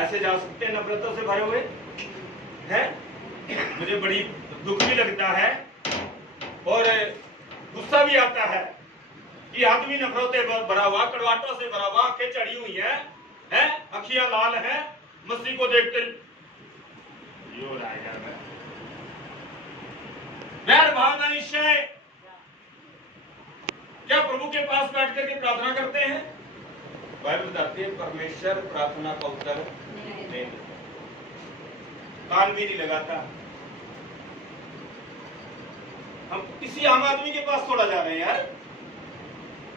ऐसे जा सकते हैं नफरतों से भरे हुए हैं? मुझे बड़ी दुख भी लगता है और गुस्सा भी आता है कि आदमी नफरतें भरा हुआ, कड़वाटों से भरा हुआ, आंखें चढ़ी हुई हैं, अखियां लाल हैं, मसीह को देखते वैर भावना निश्चय। क्या प्रभु के पास बैठ करके प्रार्थना करते हैं? बाइबल बताती है परमेश्वर प्रार्थना का उत्तर नहीं देता, कान भी नहीं लगाता। हम किसी आम आदमी के पास थोड़ा जा रहे हैं यार,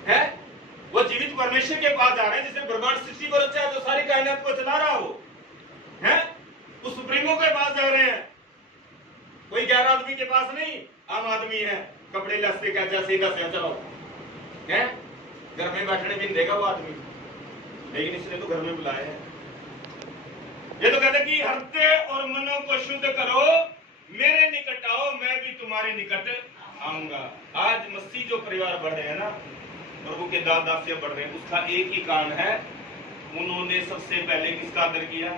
है? वो जीवित परमेश्वर के पास जा रहे हैं जिसने ब्रह्मांड सृष्टि को रचा है, जो सारी कायनात को चला रहा हो, है? उस सुप्रीमो के पास जा रहे हैं। कोई गैर आदमी के पास नहीं, आम आदमी है, कपड़े लस्ते का सीधा से चलो, है? घर में बैठने भी नहीं देगा वो आदमी, लेकिन इसने तो घर में बुलाया है। ये तो कहते कि हृदय और मनों को शुद्ध करो, मेरे निकट आओ, मैं भी तुम्हारे निकट आऊंगा। आज मसीह जो परिवार बढ़ रहे हैं ना, प्रभु के दास दासियां बढ़ रहे हैं, उसका एक ही कारण है, उन्होंने सबसे पहले किसका आदर किया?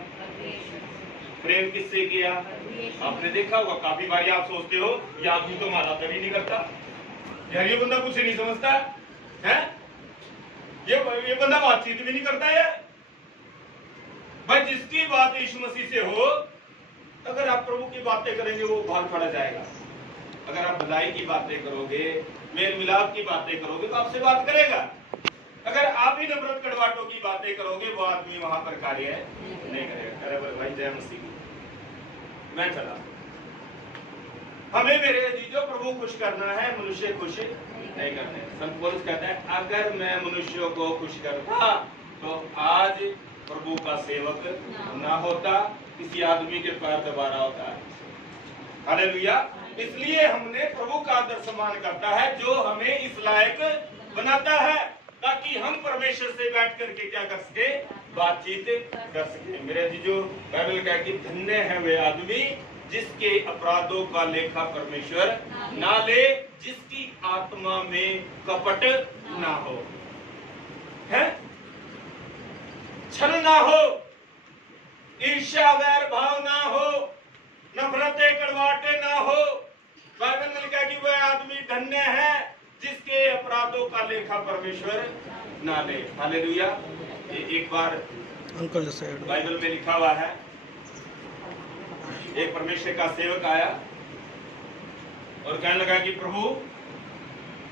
प्रेम किससे किया? आपने देखा होगा काफी बार आप सोचते हो ये आदमी तो हमारा आदर ही नहीं करता यार, ये बंदा कुछ नहीं समझता है, ये बंदा बातचीत भी नहीं करता है। भाई जिसकी बात यीशु मसीह से हो, अगर आप प्रभु की बातें करेंगे वो भाग पड़ा जाएगा। अगर आप भलाई की बातें करोगे, मेल मिलाप की बातें करोगे तो आपसे बात करेगा। अगर आप ही नफरत कड़वाटों की बातें करोगे, वो आदमी वहां पर कार्य नहीं करेगा। अरे भाई जय मसीह की। मैं चला, हमें मेरे अजीजों प्रभु खुश करना है, मनुष्य खुश नहीं करते। संत पौलुस कहता है अगर मैं मनुष्यों को खुश करता तो आज प्रभु का सेवक ना होता, किसी आदमी के पैर दबा रहा होता है। हालेलुया। इसलिए हमने प्रभु का आदर सम्मान करता है जो हमें इस लायक बनाता है, ताकि हम परमेश्वर से बैठ करके क्या कर सके? बातचीत कर सके। मेरे अजीजों, बाइबल कहता है कि धन्य है वे आदमी जिसके अपराधों का लेखा परमेश्वर ना ले, जिसकी आत्मा में कपट ना हो, है? छल ना हो, ईर्ष्या वैर भाव ना हो, नफरतें कड़वाटे ना हो। बाइबल में लिखा है कि वह आदमी धन्य है जिसके अपराधों का लेखा परमेश्वर ना ले। हालेलुया। एक बार बाइबल में लिखा हुआ है, एक परमेश्वर का सेवक आया और कहने लगा कि प्रभु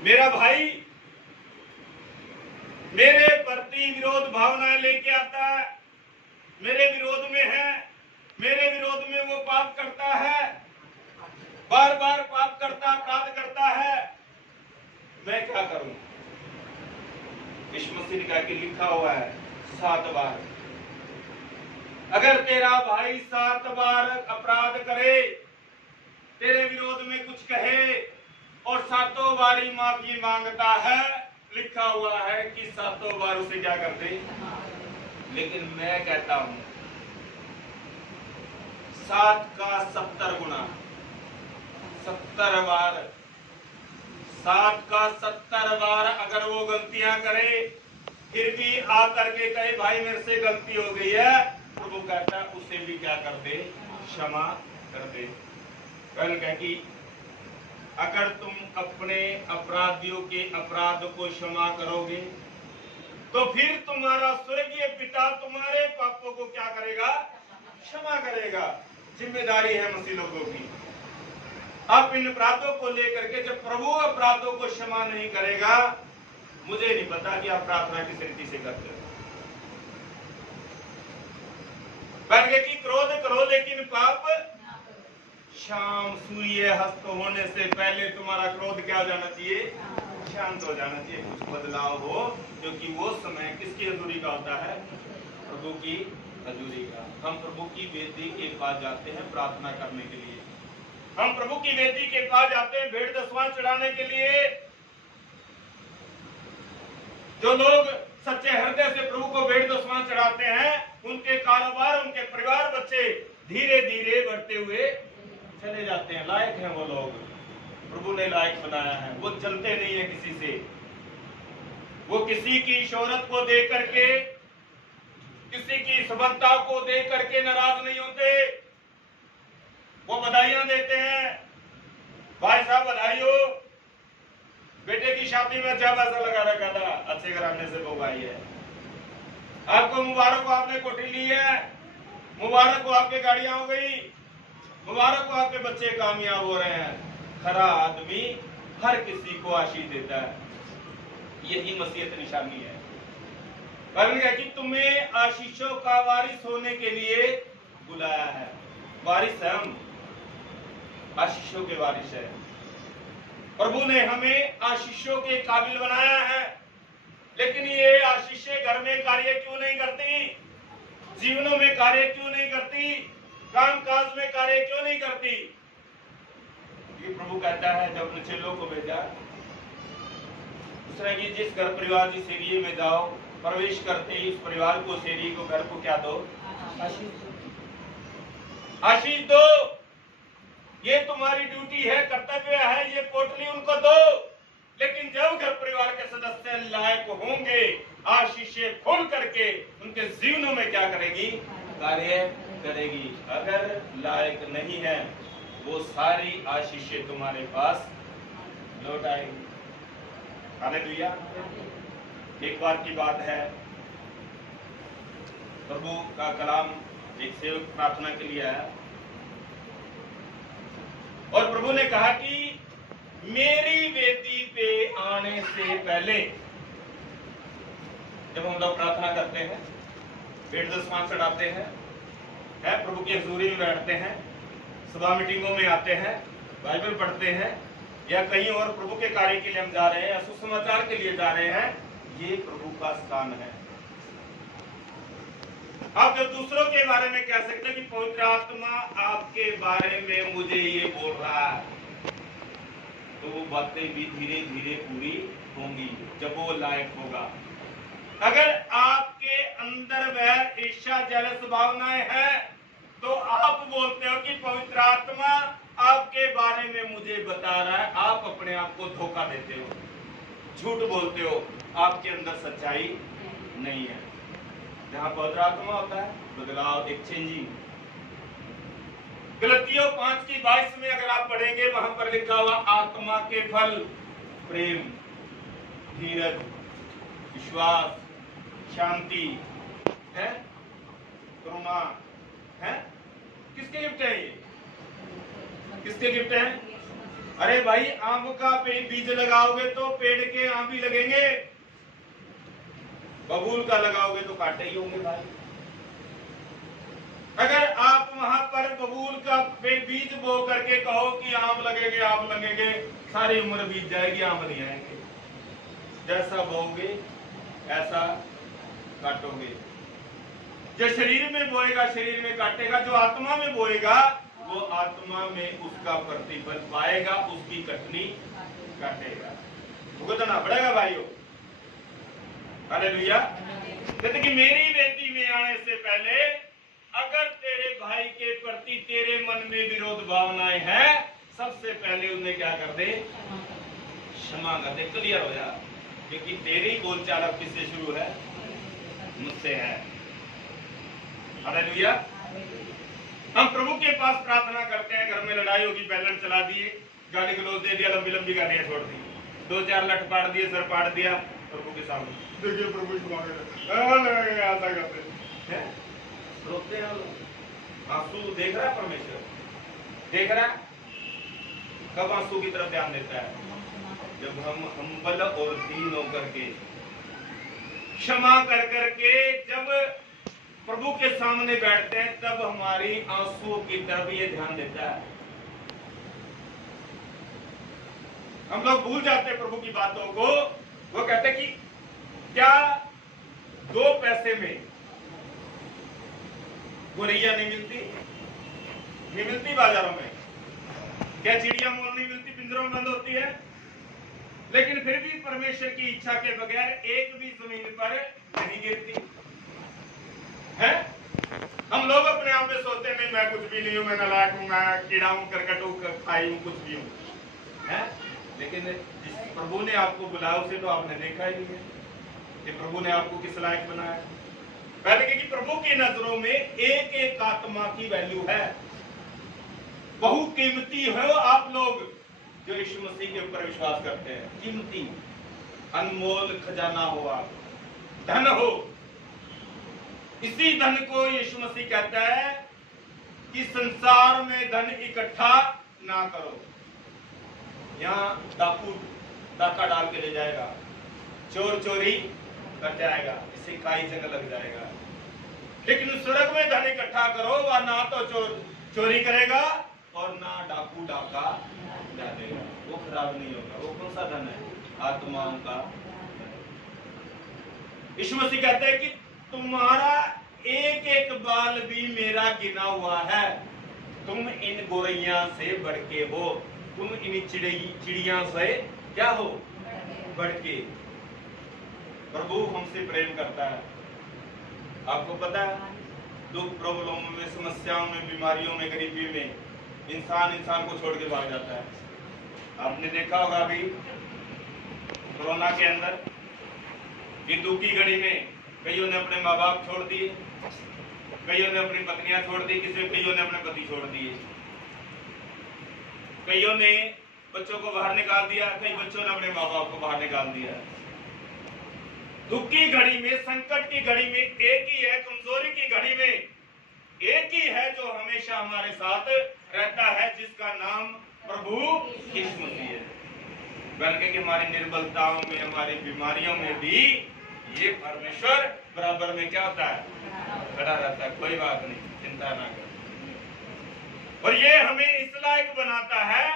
मेरा भाई मेरे प्रति विरोध भावनाएं लेके आता है, मेरे विरोध में है, मेरे विरोध में वो पाप करता है, बार बार पाप करता, अपराध करता है, मैं क्या करूं? यीशु मसीह ने कहा कि लिखा हुआ है 7 बार, अगर तेरा भाई 7 बार अपराध करे, तेरे विरोध में कुछ कहे और 7 बार ही माफी मांगता है, लिखा हुआ है कि 7 बार उसे क्या कर दे। लेकिन मैं कहता हूं 7 का 70 गुना, 70 बार, 7 का 70 बार अगर वो गलतियां करे, फिर भी आकर के कहे भाई मेरे से गलती हो गई है, प्रभु कहता है उसे भी क्या कर दे? क्षमा कर दे। पहले कह कि अगर तुम अपने अपराधियों के अपराध को क्षमा करोगे तो फिर तुम्हारा स्वर्गीय पिता तुम्हारे पापों को क्या करेगा? क्षमा करेगा। जिम्मेदारी है मसीह लोगों की। आप इन अपराधों को लेकर के जब प्रभु अपराधों को क्षमा नहीं करेगा, मुझे नहीं पता कि आप प्रार्थना किस रीति से करते हो। कि क्रोध करो लेकिन पाप शाम सूर्य हस्त होने से पहले तुम्हारा क्रोध क्या हो जाना चाहिए? शांत हो जाना चाहिए, कुछ बदलाव हो, क्योंकि वो समय किसकी हजूरी का होता है? प्रभु की हजूरी का। हम प्रभु की वेदी के पास जाते हैं प्रार्थना करने के लिए, हम प्रभु की वेदी के पास जाते हैं भेंट दसवां चढ़ाने के लिए। जो लोग सच्चे हृदय से प्रभु को भेंट दसवां चढ़ाते हैं, उनके कारोबार, उनके परिवार, बच्चे धीरे धीरे बढ़ते हुए चले जाते हैं। लायक हैं वो लोग, प्रभु ने लायक बनाया है। वो चलते नहीं है किसी से, वो किसी की शोहरत को देख करके, किसी की सफलता को देख करके नाराज नहीं होते, वो बधाइयां देते हैं। भाई साहब बधाई हो, बेटे की शादी में अच्छा पैसा लगा रखा था, अच्छे घराने से बहू आई है, आपको मुबारक हो, आपने कोठी ली है, मुबारक हो आपकी गाड़ियां हो गई, मुबारक हो आपके बच्चे कामयाब हो रहे हैं। खरा आदमी हर किसी को आशीष देता है, यही मसीहत निशानी है। बाइबल कहती है कि तुम्हें आशीषों का वारिस होने के लिए बुलाया है। वारिस है हम, आशीषों के वारिस है। प्रभु ने हमें आशीषों के काबिल बनाया है, लेकिन ये आशीषें घर में कार्य क्यों नहीं करती, जीवनों में कार्य क्यों नहीं करती, काम काज में कार्य क्यों नहीं करती? ये प्रभु कहता है जब अपने चेलों को भेजा, दूसरा कि जिस घर परिवार जिस एरिए में जाओ, प्रवेश करते ही उस परिवार को, उस एरिए को, घर को क्या दो? आशीष दो। ये तुम्हारी ड्यूटी है, कर्तव्य है, ये पोटली उनको दो। लेकिन जब घर परिवार के सदस्य लायक होंगे, आशीषें खोल करके उनके जीवनों में क्या करेगी? कार्य करेगी। अगर लायक नहीं है, वो सारी आशीषें तुम्हारे पास लौट आएगी। हालेलुया। एक बार की बात है, प्रभु का कलाम एक सेवक प्रार्थना के लिए आया और प्रभु ने कहा कि मेरी वेदी पे आने से पहले, जब हम लोग प्रार्थना करते हैं, भेंट दशमांश चढ़ाते हैं, प्रभु की हजूरी में बैठते हैं, सभा मीटिंगों में आते हैं, बाइबल पढ़ते हैं, या कहीं और प्रभु के कार्य के लिए हम जा रहे हैं या सुसमाचार के लिए जा रहे हैं, ये प्रभु का स्थान है। आप जो दूसरों के बारे में कह सकते हैं कि पवित्र आत्मा आपके बारे में मुझे ये बोल रहा है, तो वो बातें भी धीरे धीरे पूरी होंगी जब वो लायक होगा। अगर आपके अंदर वह ईर्ष्या जलस भावनाएं हैं, तो आप बोलते हो कि पवित्र आत्मा आपके बारे में मुझे बता रहा है, आप अपने आप को धोखा देते हो, झूठ बोलते हो, आपके अंदर सच्चाई नहीं है। जहां पवित्र आत्मा होता है, बदलाव, एक्सचेंजिंग। गलतियों 5:22 में अगर आप पढ़ेंगे, वहां पर लिखा हुआ आत्मा के फल प्रेम, धीरज, विश्वास, शांति है, करुणा है। किसके गिफ्ट है ये? किसके गिफ्ट है? अरे भाई, आम का बीज लगाओगे तो पेड़ के आम भी लगेंगे, बबूल का लगाओगे तो कांटे ही होंगे भाई। अगर आप वहां पर बबूल का बीज बो करके कहो कि आम लगेंगे, आम लगेंगे, सारी उम्र बीत जाएगी, आम नहीं आएंगे। जैसा बोओगे ऐसा काटोगे। जो शरीर में बोएगा शरीर में काटेगा, जो आत्मा में बोएगा वो आत्मा में उसका प्रतिफल पाएगा, उसकी कटनी काटेगा, भुगतना पड़ेगा भाइयों। हालेलुया। कहते कि मेरी वेदी में आने से पहले अगर तेरे भाई के प्रति तेरे मन में विरोध भावनाएं हैं, सबसे पहले उन्हें क्या कर दे? क्षमा कर दे, क्लियर हो जा, क्योंकि तेरी बोलचाल अब किससे शुरू है? मुझसे है। हालेलुया। हम प्रभु के पास प्रार्थना करते हैं, घर में लड़ाई होगी, बैलन चला दिए, गाली गलौज दे दिया, लंबी लंबी गालियां छोड़ दी, 2-4 लठ पाड़ दिए, सर पाड़ दिया प्रभु के सामने, देखिए प्रभु ऐसा करते हैं, रोते हैं लोग। आंसू देख रहा है परमेश्वर, देख रहा है। कब आंसू की तरफ ध्यान देता है? जब हम हम्बल और दीन होकर के, क्षमा कर करके जब प्रभु के सामने बैठते हैं, तब हमारी आंसुओं की तरफ ये ध्यान देता है। हम लोग भूल जाते हैं प्रभु की बातों को। वो कहते हैं कि क्या 2 पैसे में गोरैया नहीं मिलती? नहीं मिलती बाजारों में? क्या चिड़िया मोल नहीं मिलती, पिंजरों में बंद होती है? लेकिन फिर भी परमेश्वर की इच्छा के बगैर एक भी जमीन पर नहीं गिरती है। हम लोग अपने आप में सोचते हैं, नहीं मैं कुछ भी नहीं हूं, मैं नालायक हूं, मैं कीड़ा हूं, करकट हूं, खाई हूं, कुछ भी हूं, है। लेकिन जिस प्रभु ने आपको बुलाया उसे तो आपने देखा ही नहीं है कि प्रभु ने आपको किस लायक बनाया। पहले कि प्रभु की नजरों में एक एक आत्मा की वैल्यू है। बहुकीमती हो आप लोग जो यीशु मसीह के ऊपर विश्वास करते हैं। कीमती अनमोल खजाना हो, आप धन हो। इसी धन को यीशु मसीह कहता है कि संसार में धन इकट्ठा ना करो। यहाँ डाकू डाका डाल के ले जाएगा, चोर चोरी कर जाएगा, इससे काई जंग लग जाएगा। लेकिन स्वर्ग में धन इकट्ठा करो, वह ना तो चोरी करेगा और ना डाकू डाका डालेगा, वो खराब नहीं होगा। वो कौन सा धन है? आत्माओं का। यीशु मसीह कहते हैं कि तुम्हारा एक एक बाल भी मेरा गिना हुआ है। तुम इन गोरैया से बढ़ के हो, तुम इन चिड़िया से क्या हो? बढ़ के। प्रभु हमसे प्रेम करता है। आपको पता है, दुख प्रॉब्लम में, समस्याओं में, बीमारियों में, गरीबी में इंसान को छोड़ के भाग जाता है। आपने देखा होगा अभी कोरोना के अंदर कि दुख की घड़ी में कईयों ने अपने माँ बाप छोड़ दिए, कईयों ने अपनी पत्नियां छोड़ दी, कईयों ने अपने पति छोड़ दिए, कईयों ने बच्चों को बाहर निकाल दिया, कई बच्चों ने अपने माँ बाप को बाहर निकाल दिया। दुख की घड़ी में, संकट की घड़ी में एक ही है, कमजोरी की घड़ी में एक ही है जो हमेशा हमारे साथ रहता है, जिसका नाम प्रभु यीशु मसीह है। बल्कि कि हमारी निर्बलताओं में, हमारी बीमारियों में भी ये परमेश्वर बराबर में क्या होता है? खड़ा रहता है। कोई बात नहीं, चिंता ना कर। और ये हमें इस लायक बनाता है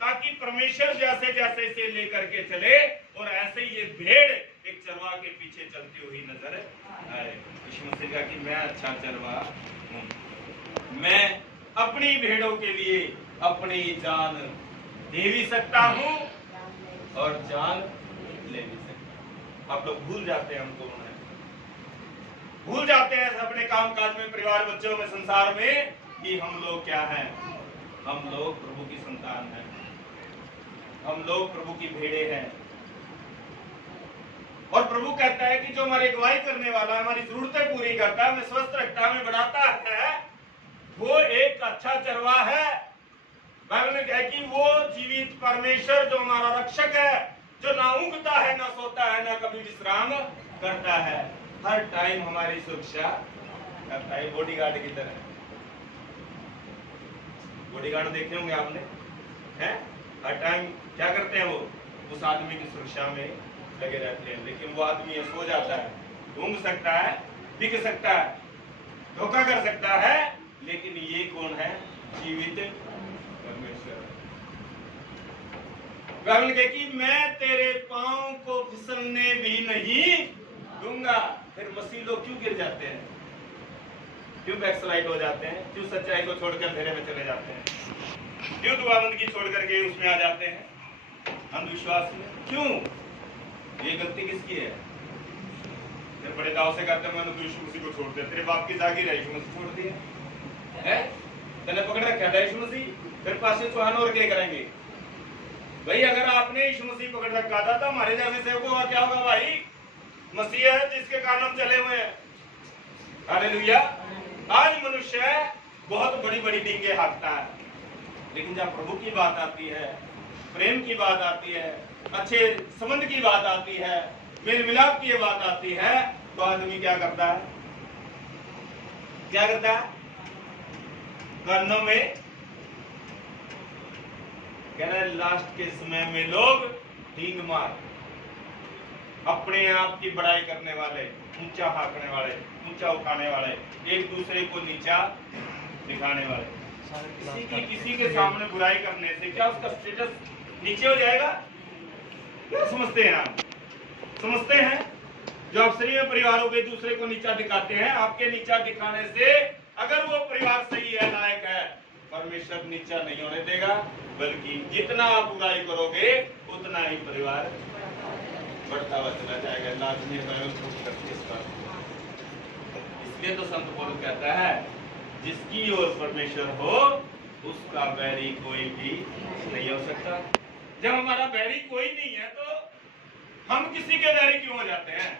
ताकि परमेश्वर जैसे जैसे इसे लेकर के चले और ऐसे ही ये भेड़ एक चरवाह के पीछे चलती हुई नजर आए। यीशु मसीह कहा कि मैं अच्छा चरवाह हूं, मैं अपनी भेड़ों के लिए अपनी जान दे भी सकता हूं और जान ले भी सकता हूं। आप लोग भूल जाते हैं हम कौन है, भूल जाते हैं अपने काम काज में, परिवार, बच्चों में, संसार में कि हम लोग क्या हैं। हम लोग प्रभु की संतान हैं, हम लोग प्रभु की भेड़े हैं। और प्रभु कहता है कि जो हमारी अगुवाई करने वाला, हमारी जरूरतें पूरी करता है, हमें स्वस्थ रखता है, हमें बढ़ाता है, वो एक अच्छा चरवाह है। बाइबल में कहा कि वो जीवित परमेश्वर जो हमारा रक्षक है, जो ना ऊँघता है, ना सोता है, ना कभी विश्राम करता है, हर टाइम हमारी सुरक्षा करता है। बॉडीगार्ड की तरह। बॉडीगार्ड देखे होंगे आपने, हैं? हर टाइम क्या करते हैं? वो उस आदमी की सुरक्षा में लगे रहते हैं। लेकिन वो आदमी सो जाता है, ऊँघ सकता है, बिक सकता है, धोखा कर सकता है, लेकिन ये कौन है? जीवित परमेश्वर। बाइबल कहे कि मैं तेरे पांव को फिसलने भी नहीं दूंगा। फिर मसीह लोग क्यों गिर जाते हैं? क्यों बैकस्लाइड हो जाते हैं? क्यों सच्चाई को छोड़कर अंधेरे में चले जाते हैं? क्यों दुआबंदगी छोड़ करके उसमें आ जाते हैं, अंधविश्वास में? क्यों? ये गलती किसकी है? फिर बड़े दाव से कहते हैं मैंने तो यीशु मसीह को छोड़ दिया। तेरे बाप की जागीर है, यीशु मसीह छोड़ दिया है? तेने पकड़ रखा है यीशु मसीह, फिर पासे चौहान और क्या करेंगे? भाई अगर आपने यीशु मसीह पकड़ रखा था तो हमारे जैसे सेवकों का क्या होगा? भाई मसीह है जिसके कारण हम चले हुए हैं। हालेलुया। आज मनुष्य बहुत बड़ी बड़ी डींगे हाँकता है, लेकिन जब प्रभु की बात आती है, प्रेम की बात आती है, अच्छे संबंध की बात आती है, मेल मिलाप की बात आती है, तो आदमी क्या करता है? क्या करता है? कानों में कह रहा है लास्ट के समय में लोग ढींग मार, अपने आप की बड़ाई करने वाले, ऊंचा हाँकने वाले, ऊंचा उठाने वाले, एक दूसरे को नीचा दिखाने वाले। किसी के सामने बुराई करने से क्या उसका स्टेटस नीचे हो जाएगा? क्या समझते हैं आप? समझते हैं जो अफसरी में परिवारों के दूसरे को नीचा दिखाते हैं, आपके नीचा दिखाने से अगर वो परिवार सही है, लायक है, परमेश्वर नीचा नहीं होने देगा, बल्कि जितना आप बुराई करोगे उतना ही परिवार बढ़ता हुआ चला जाएगा। लाजमी इसलिए तो संत पौलुस कहता है जिसकी ओर परमेश्वर हो उसका बैरी कोई भी नहीं हो सकता। जब हमारा बैरी कोई नहीं है तो हम किसी के बैरी क्यों हो जाते हैं?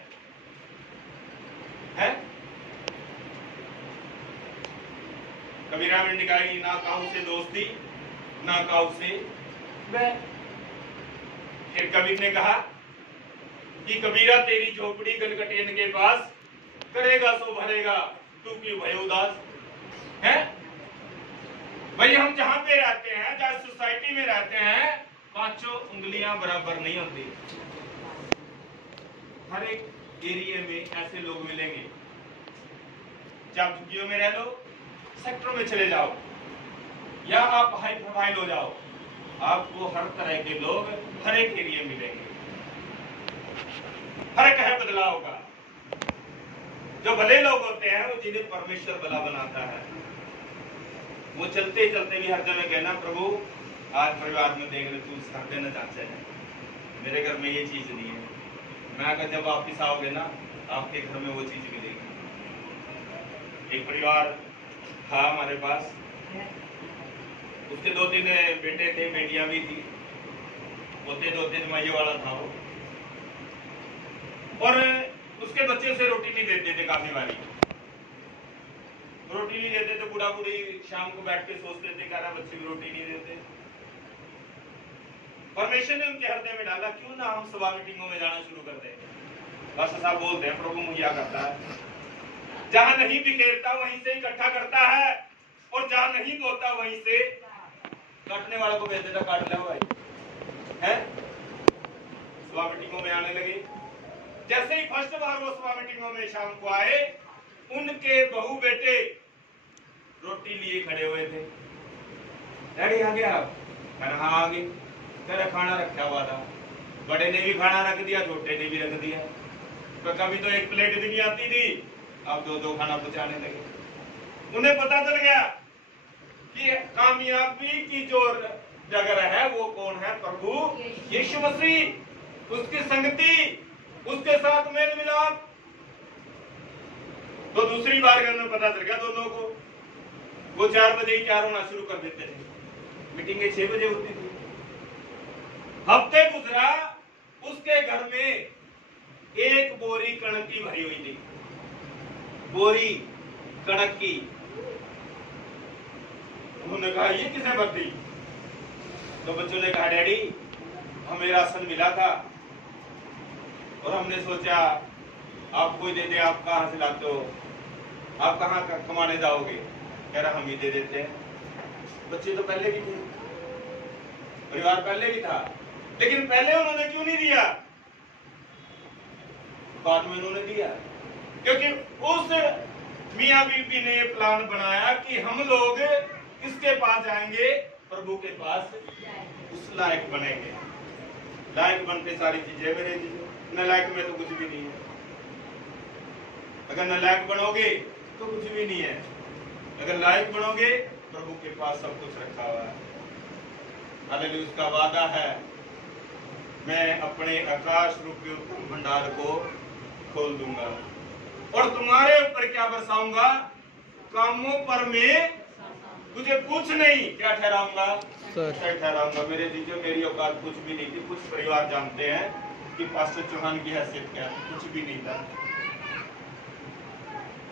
कबीरा में निकाली, ना काहू से दोस्ती ना काहू से बैर। फिर कबीर ने कहा कि कबीरा तेरी झोपड़ी गलगटेन के पास, करेगा सो भरेगा तू क्यों भयो उदास है। भाई हम जहां पे रहते हैं, जहां सोसाइटी में रहते हैं, पांचों उंगलियां बराबर नहीं होती। हर एक एरिया में ऐसे लोग मिलेंगे। जब झुग्गियों में रह लो, सेक्टरों में चले जाओ, या आप हाई प्रोफाइल हो जाओ, आपको हर तरह के लोग हर एक एरिया मिलेंगे। फर्क है बदलाव का। जो भले लोग होते हैं वो जिन्हें परमेश्वर भला बनाता है, वो चलते चलते भी हर जगह कहना प्रभु आज परिवार में देख रहे तू हर दिन चाहते हैं, मेरे घर में ये चीज नहीं है। मैं अगर जब वापिस आओगे ना, आपके घर में वो चीज मिलेगी। एक परिवार था हमारे पास, उसके 2-3 बेटे थे, बेटियां भी थी, होते 2-3 माइयों वाला था वो, और उसके बच्चे उसे रोटी नहीं देते थे। काफी बारी रोटी नहीं देते थे, बूढ़ा बूढ़ी शाम को बैठ के सोचते थे कह रहा बच्चे भी रोटी नहीं देते। परमेश्वर ने उनके हृदय में डाला, क्यों ना हम सभा मीटिंगों में जाना शुरू कर दें। बस साहब बोलते हैं प्रभु मुहैया करता है, जहां नहीं बिखेरता वहीं से इकट्ठा करता है, और जहां नहीं बोता वहीं से काटने वालों को भेज देता, काट ले भाई है। सभा मीटिंगों में आने लगे। जैसे ही फर्स्ट बार वो सभा मीटिंगों में शाम को आए, उनके बहू बेटे रोटी लिए खड़े हुए थे। डैडी आ गया आप? हाँ आ गए। तेरा खाना रखा हुआ था, बड़े ने भी खाना रख दिया, छोटे ने भी रख दिया। तो कभी तो एक प्लेट भी नहीं आती थी, अब 2-2 खाना पहुंचाने लगे। उन्हें पता चल गया कि कामयाबी की जो जगह है वो कौन है, प्रभु यीशु मसीह, उसकी संगति, उसके साथ मेल मिलाप। तो दूसरी बार घर में पता चल गया दोनों को। वो 4 बजे ही तैयार होना शुरू कर देते थे, मीटिंगें 6 बजे होती थी। हफ्ते गुजरा, उसके घर में एक बोरी कणक की भरी हुई थी, बोरी कणक की। उन्होंने कहा ये किसने भर दी? तो बच्चों ने कहा डैडी हमें राशन मिला था और हमने सोचा आपको ही दे दे, आप कहां से लाते हो, आप कहां कमाने जाओगे? कह रहा हम ही दे देते हैं। बच्चे तो पहले भी थे, परिवार पहले भी था, लेकिन पहले उन्होंने क्यों नहीं दिया? बाद में उन्होंने दिया, क्योंकि उस मियां बीबी ने प्लान बनाया कि हम लोग किसके पास जाएंगे? प्रभु के पास, उस लायक बनेंगे। लायक बनते सारी चीजें मेरे चीजें, नालायक में तो कुछ भी नहीं है। अगर नालायक बनोगे तो कुछ भी नहीं है, अगर लायक बनोगे प्रभु के पास सब कुछ रखा हुआ है। हालेलुया, उसका वादा है मैं अपने आकाश रूपी उत्तम भंडार को खोल दूंगा और तुम्हारे ऊपर क्या बरसाऊंगा? कामों पर मैं तुझे कुछ नहीं क्या ठहराऊंगा? ठहराऊंगा। मेरे जीजो मेरी औकात कुछ भी नहीं थी। कुछ परिवार जानते हैं कि पास्टर चौहान की हैसियत क्या थी, कुछ भी नहीं था।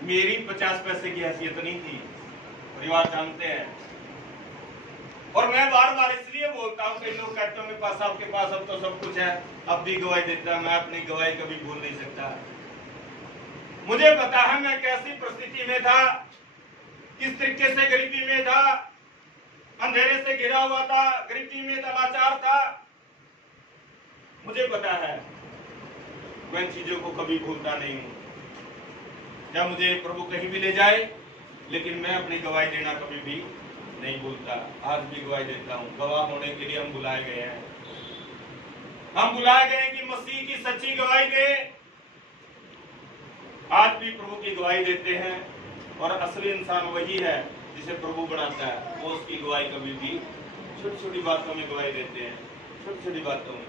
मेरी 50 पैसे की हैसियत नहीं थी, परिवार जानते हैं। और मैं बार बार इसलिए बोलता हूँ, कई लोग कहते हैं मेरे पास आपके पास अब तो सब कुछ है, अब भी गवाही देता है। मैं अपनी गवाही कभी भूल नहीं सकता। मुझे पता है मैं कैसी परिस्थिति में था, किस तरीके से गरीबी में था, अंधेरे से घिरा हुआ था, गरीबी में था, लाचार था। मुझे पता है, मैं इन चीजों को कभी भूलता नहीं हूँ। या मुझे प्रभु कहीं भी ले जाए, लेकिन मैं अपनी गवाही देना कभी भी नहीं भूलता। आज भी गवाही देता हूँ। गवाह होने के लिए हम बुलाए गए हैं। हम बुलाए गए कि मसीह की सच्ची गवाही दें। आज भी प्रभु की गवाही देते हैं, और असली इंसान वही है जिसे प्रभु बनाता है। वो उसकी गवाही कभी भी छोटी छोटी बातों में गवाही देते हैं, छोटी छोटी बातों में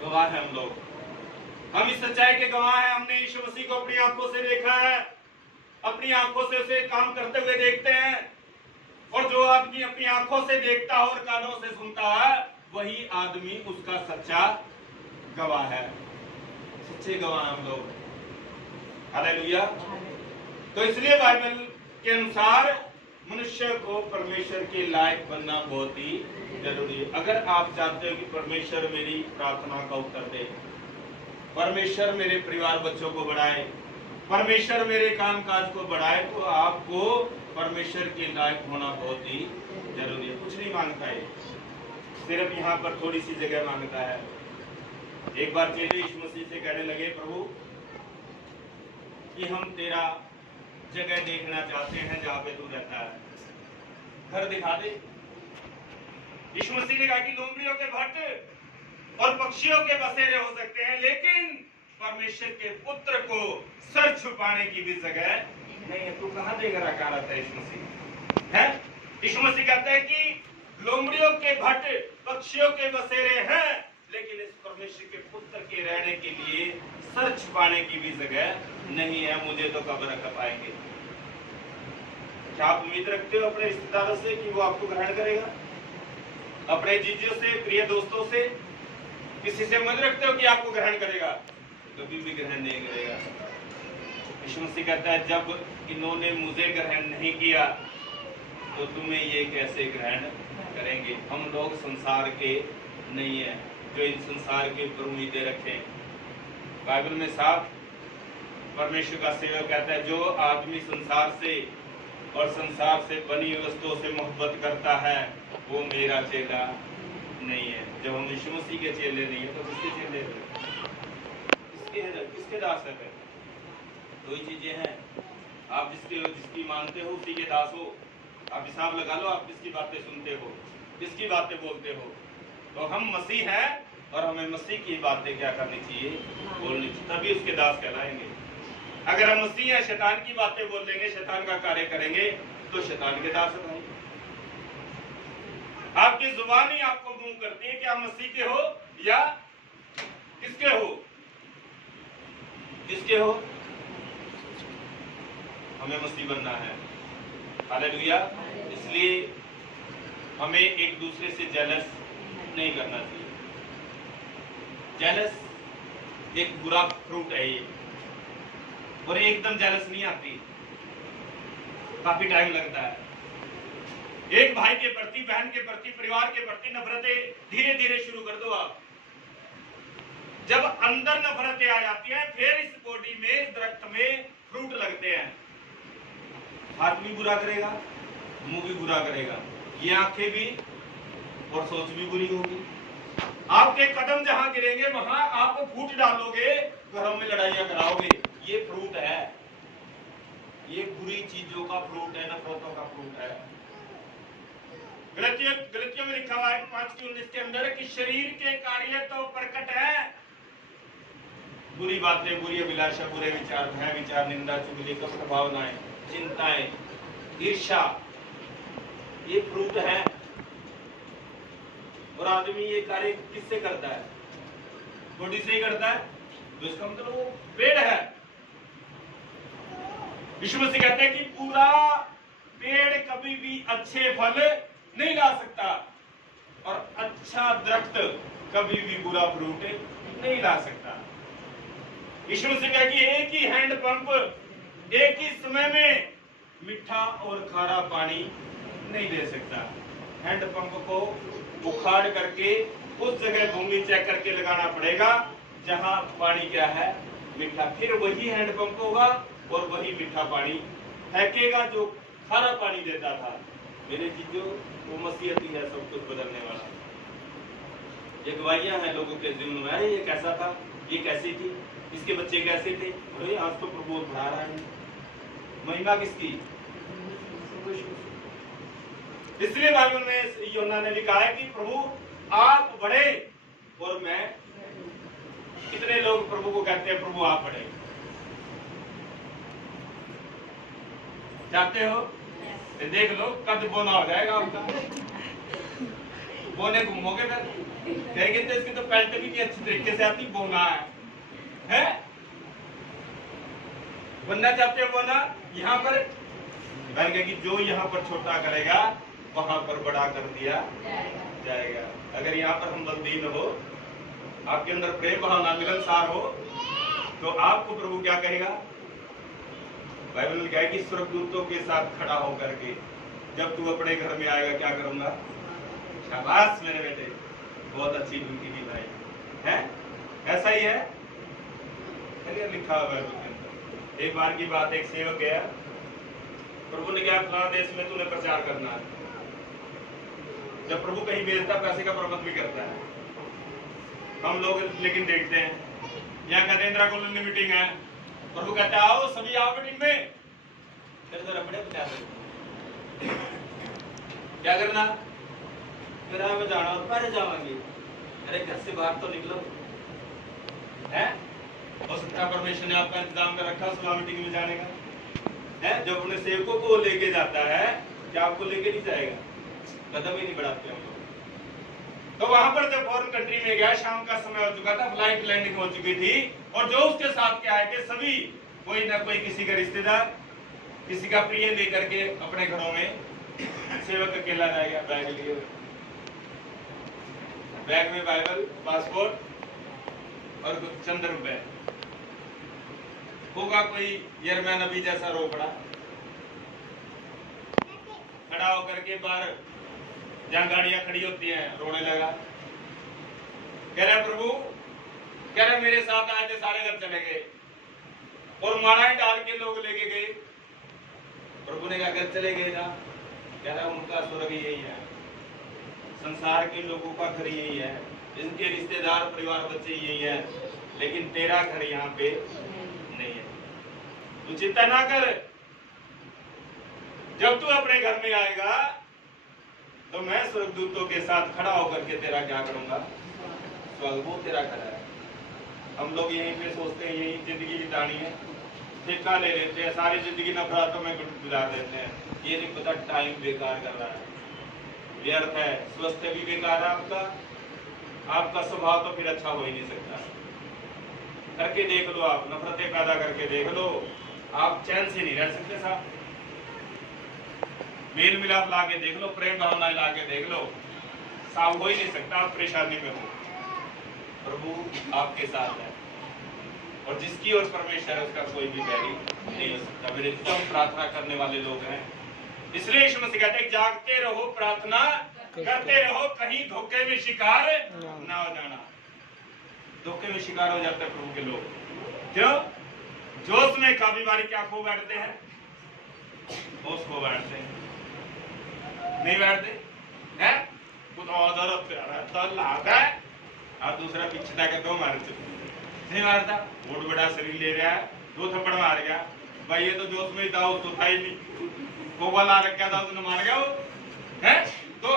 गवाह है हम लोग। हम इस सच्चाई के गवाह हैं। हमने यीशु मसीह को अपनी आंखों से देखा है, अपनी आंखों से उसे काम करते हुए देखते हैं। और जो आदमी अपनी आंखों से देखता है और कानों से सुनता है, वही आदमी उसका सच्चा गवाह है। सच्चे गवाह हम लोग। हालेलुया। तो इसलिए बाइबल के अनुसार मनुष्य को परमेश्वर के लायक बनना बहुत ही जरूरी है। अगर आप चाहते हो कि परमेश्वर मेरी प्रार्थना का उत्तर दे, परमेश्वर मेरे परिवार बच्चों को बढ़ाए, परमेश्वर मेरे काम काज को बढ़ाए, तो आपको परमेश्वर के लायक होना बहुत ही जरूरी है। कुछ नहीं मांगता है, सिर्फ यहाँ पर थोड़ी सी जगह मांगता है। एक बार चेले यीशु मसीह से कहने लगे, प्रभु कि हम तेरा जगह देखना चाहते हैं जहाँ पे तू रहता है, घर दिखा दे। यीशु मसीह ने कहा कि लोमड़ियों के भट्ट और पक्षियों के बसेरे हो सकते हैं, लेकिन परमेश्वर के पुत्र को सर छुपाने की भी जगह नहीं है। तू कहाँ देगा रकालत है यीशु मसीह है? यीशु मसीह कहते हैं कि लोमड़ियों के भट्ट पक्षियों के बसेरे हैं, लेकिन इस परमेश्वर के पुत्र के रहने के लिए सर छुपाने की भी जगह नहीं है। मुझे तो कब रख पाएंगे? क्या आप उम्मीद रखते हो अपने रिश्तेदारों से कि वो आपको ग्रहण करेगा? अपने जीजों से, प्रिय दोस्तों से, किसी से उम्मीद रखते हो कि आपको ग्रहण करेगा? कभी भी ग्रहण नहीं करेगा। यीशु मसीह कहता है, जब इन्होंने मुझे ग्रहण नहीं किया तो तुम्हें ये कैसे ग्रहण करेंगे? हम लोग संसार के नहीं है जो इन संसार के ऊपर उम्मीदें रखें। बाइबल में साफ परमेश्वर का सेवक कहता है, जो आदमी संसार से और संसार से बनी वस्तुओं से मोहब्बत करता है वो मेरा चेला नहीं है। जब हम यीशु मसीह के चेले नहीं है तो किसके चेले हैं? किसके दास है? दो ही चीजें हैं, आप जिसकी मानते हो उसी के दास हो। आप हिसाब लगा लो, आप किसकी बातें सुनते हो, किसकी बातें बोलते हो। तो हम मसीह हैं और हमें मसीह की बातें क्या करनी चाहिए? बोलनी चाहिए, तभी उसके दास कहलाएंगे। अगर हम मसीह या शैतान की बातें बोल देंगे, शैतान का कार्य करेंगे, तो शैतान के दास हैं। आपकी जुबान ही आपको मुंह करती है कि आप मसीह के हो या किसके हो? किसके हो? हमें मसीह बनना है। हालेलुया। इसलिए हमें एक दूसरे से जेलस नहीं करना चाहिए। जेलस एक बुरा फ्रूट है ये, और एकदम जेलस नहीं आती, काफी टाइम लगता है। एक भाई के प्रति, बहन के प्रति, परिवार के प्रति नफरतें धीरे धीरे शुरू कर दो आप। जब अंदर नफरतें आ जाती हैं, फिर इस बॉडी में, इस दरख्त में फ्रूट लगते हैं। हाथ भी बुरा करेगा, मुंह भी बुरा करेगा, ये आंखें भी, और सोच भी बुरी होगी। आपके कदम जहां गिरेंगे वहां आप फूट डालोगे, घरों में लड़ाइयां कराओगे। ये फ्रूट है, ये बुरी चीजों का फ्रूट है, नफरतों का फ्रूट है। गलतियों में लिखा हुआ है 5:19 के अंदर कि शरीर के कार्य तो प्रकट है, बुरी बातें, बुरी अभिलाषा, बुरे विचार, भय विचार, निंदा, चुगली, कपट भावनाएं, चिंताएं, ईर्ष्या, ये फ्रूट है। और आदमी ये कार्य किससे करता है? बॉडी से ही करता है, तो इसका मतलब वो पेड़ है। यीशु मसीह कहते हैं कि पूरा पेड़ कभी भी अच्छे फल नहीं ला सकता, और अच्छा दरख्त कभी भी बुरा फ्रूट नहीं ला सकता। यीशु मसीह कहते हैं कि एक ही हैंड पंप एक ही समय में मीठा और खारा पानी नहीं दे सकता। हैंड पंप को उखाड़ करके उस जगह भूमि चेक करके लगाना पड़ेगा जहां पानी क्या है? मीठा। फिर वही हैंड पंप होगा और वही मीठा पानी फेंकेगा जो खारा पानी देता था। मेरे चीजों, वो मसीहत ही है सब कुछ बदलने वाला। ये गवाहियां हैं लोगों के जीवन में, अरे ये कैसा था, ये कैसी थी, इसके बच्चे कैसे थे, अरे आज तो प्रभु बढ़ा रहा है। महिमा किसकी? इसलिए बाइबल में यूहन्ना ने भी कहा है कि प्रभु आप बढ़े और मैं। कितने लोग प्रभु को कहते हैं प्रभु आप बढ़े? चाहते हो? देख लो, कद बोना हो जाएगा आपका। बोने घूमोगे फिर कहेंगे तो इसकी तो पैंट भी नहीं अच्छी तरीके से आती, बोना है? बनना चाहते हो बोना? यहाँ पर कहेंगे कि जो यहाँ पर छोटा करेगा वहां पर बड़ा कर दिया जाएगा। अगर यहाँ पर हम बंदीन हो, आपके अंदर प्रेम भावना मिलनसार हो, तो आपको प्रभु क्या कहेगा? बाइबल में लिखा है कि स्वर्गदूतों के साथ खड़ा होकर के जब तू अपने घर में आएगा क्या करूंगा। शाबाश मेरे बेटे, बहुत अच्छी ड्यूटी की भाई है, ऐसा ही है लिखा हुआ बाइबल के अंदर। एक बार की बात, एक सेवक गया, प्रभु ने क्या फलाना देश में तूने प्रचार करना है। जब प्रभु कहीं भेजता पैसे का प्रबंध भी करता है। हम लोग लेकिन देखते हैं यहाँ का इंदिरा कॉलोनी में मीटिंग है, प्रभु कहता है आओ सभी आओ मीटिंग में, फिर तो रपड़े बचा क्या करना, फिर हमें जाना और पहले जावांगे। अरे घर से बाहर तो निकलो है। हो सकता है परमेश्वर ने आपका इंतजाम कर रखा सुबह मीटिंग में जाने का है। जब अपने सेवकों को लेके जाता है क्या आपको लेके नहीं जाएगा, कदम ही नहीं बढ़ाते हम लोग। तो वहां पर जब फॉरेन कंट्री में गया, शाम का समय हो चुका था, फ्लाइट लैंडिंग हो चुकी थी, और जो उसके साथ के आए थे सभी कोई ना कोई किसी का रिश्तेदार, किसी का प्रिय लेकर के अपने घरों में। सेवक अकेला रह गया बैग लिए, बैग में बाइबल, पासपोर्ट और कुछ चंद रुपए। होगा कोई यरम्याह नबी जैसा रो पड़ा, खड़ा होकर के बाहर जहां गाड़ियां खड़ी होती हैं रोने लगा। कह रहा प्रभु, कह रहा मेरे साथ आए थे सारे घर चले गए और मालाएं डाल के लोग लेके गए। प्रभु ने कहा घर चले गए ना, कह रहा उनका स्वर्ग यही है, संसार के लोगों का घर यही है, इनके रिश्तेदार परिवार बच्चे यही है, लेकिन तेरा घर यहाँ पे नहीं है। तू चिंता ना कर, जब तू अपने घर में आएगा तो मैं स्वर्गदूतों के साथ खड़ा होकर के तेरा क्या करूंगा, स्वर्ग वो तेरा घर है। हम लोग यहीं पे सोचते हैं यही जिंदगी बितानी है, ठेका ले लेते हैं, सारी जिंदगी नफरतों में गुजार देते हैं। ये नहीं पता टाइम बेकार कर रहा है, व्यर्थ है, स्वास्थ्य भी बेकार है आपका स्वभाव तो फिर अच्छा हो ही नहीं सकता। करके देख लो, आप नफरतें पैदा करके देख लो, आप चैन से नहीं रह सकते साहब। मेल मिलाप ला के देख लो, प्रेम भावना ला के देख लो, साफ हो ही नहीं सकता। आप परेशानी में हो, प्रभु आपके साथ है, और जिसकी ओर परमेश्वर है उसका कोई भी बैरी नहीं हो सकता। मेरे एकदम प्रार्थना करने वाले लोग हैं, इसलिए यीशु मसीह कहते हैं जागते रहो, प्रार्थना करते रहो, कहीं धोखे में शिकार ना हो जाना। धोखे में शिकार हो जाते हैं प्रभु के लोग। क्यों? जोश में काफी बारी क्या खो बैठते हैं, होश खो बैठते हैं, नहीं बैठते हैं। खुद तो लाता है और दूसरा पीछे जाकर दो मारते, नहीं मारता। बहुत बड़ा शरीर ले रहा है, दो थप्पड़ मार गया, भाई ये तो जोश में ही था, उसको था ही नहीं, कोबा ला रखा था, उसने मार गया वो है। तो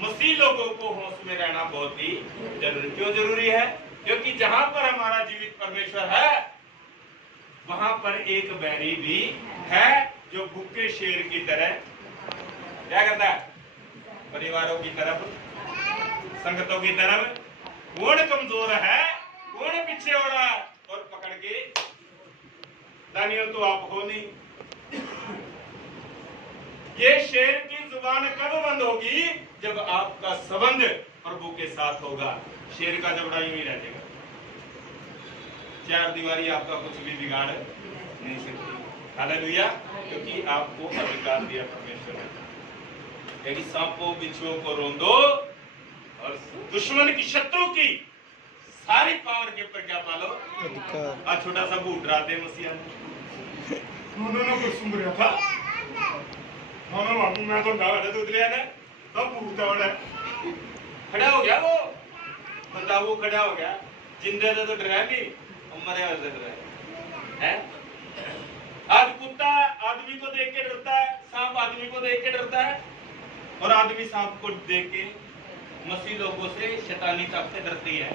मसीह लोगों को होश में रहना बहुत ही जरूरी। क्यों जरूरी है? क्योंकि जहां पर हमारा जीवित परमेश्वर है वहां पर एक बैरी भी है जो भूखे शेर की तरह क्या करता है, परिवारों की तरफ, संगतों की तरफ। कौन कमजोर है, कौन पीछे हो रहा है, और पकड़ के, दानियल तो आप हो नहीं। ये शेर की जुबान कब बंद होगी? जब आपका संबंध प्रभु के साथ होगा। शेर का जबड़ा यूं ही रहेगा, चार दीवारी आपका कुछ भी बिगाड़ नहीं सकती। हालेलुया, क्योंकि आपको अधिकार दिया परमेश्वर ने। यदि सांपों बिच्छुओं को रोंदो और दुश्मन की, शत्रु की सारी पावर के ऊपर क्या पालो, अधिकार। आज छोटा सा भूत डराते मसीहा ने, उन्होंने कुछ सुन रहा था, मैं तो डरा दूध लिया ना, तो भूत खड़ा हो गया वो बंदा, वो खड़ा हो गया। जिंदे तो डरा नहीं, मरे हुए डरा है। आज कुत्ता आदमी को देख के डरता है, सांप आदमी को देख के डरता है, और आदमी सांप को देख के, मसीह लोगों से शैतानी ताकतें डरती है।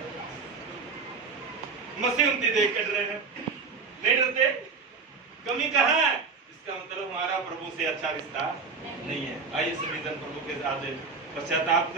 मसीह उनकी देख के डरे हैं, नहीं डरते। कमी कहाँ है? इसका मतलब हमारा प्रभु से अच्छा रिश्ता नहीं है। आइए सभी जन प्रभु के साथ पश्चाताप